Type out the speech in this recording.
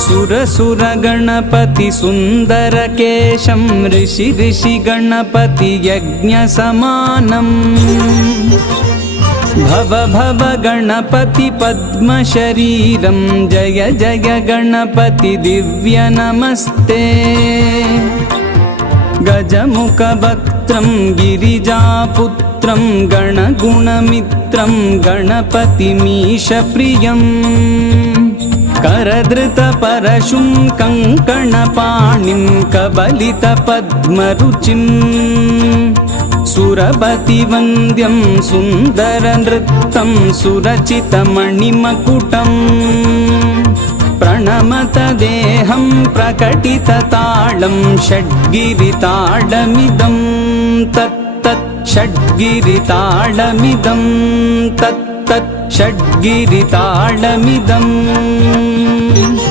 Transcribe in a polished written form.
सुर गणपति सुन्दरकेशं ऋषि गणपति यज्ञसमानम् भव गणपति पद्मशरीरं जय जय गणपति दिव्य नमस्ते गजमुखवक्त्रं गिरिजापुत्रं गणगुणमित्रं गणपतिमीशप्रियम् करधृतपरशुं कङ्कणपाणिं कबलितपद्मरुचिं सुरपतिवन्द्यं सुन्दरनृत्तं सुरचितमणिमकुटम् प्रणमत देहं प्रकटिततालं षड्गिरिताडमिदं तत्तत् षड्गिरिताडमिदं तत्तत् षड्गिरिताडमिदम्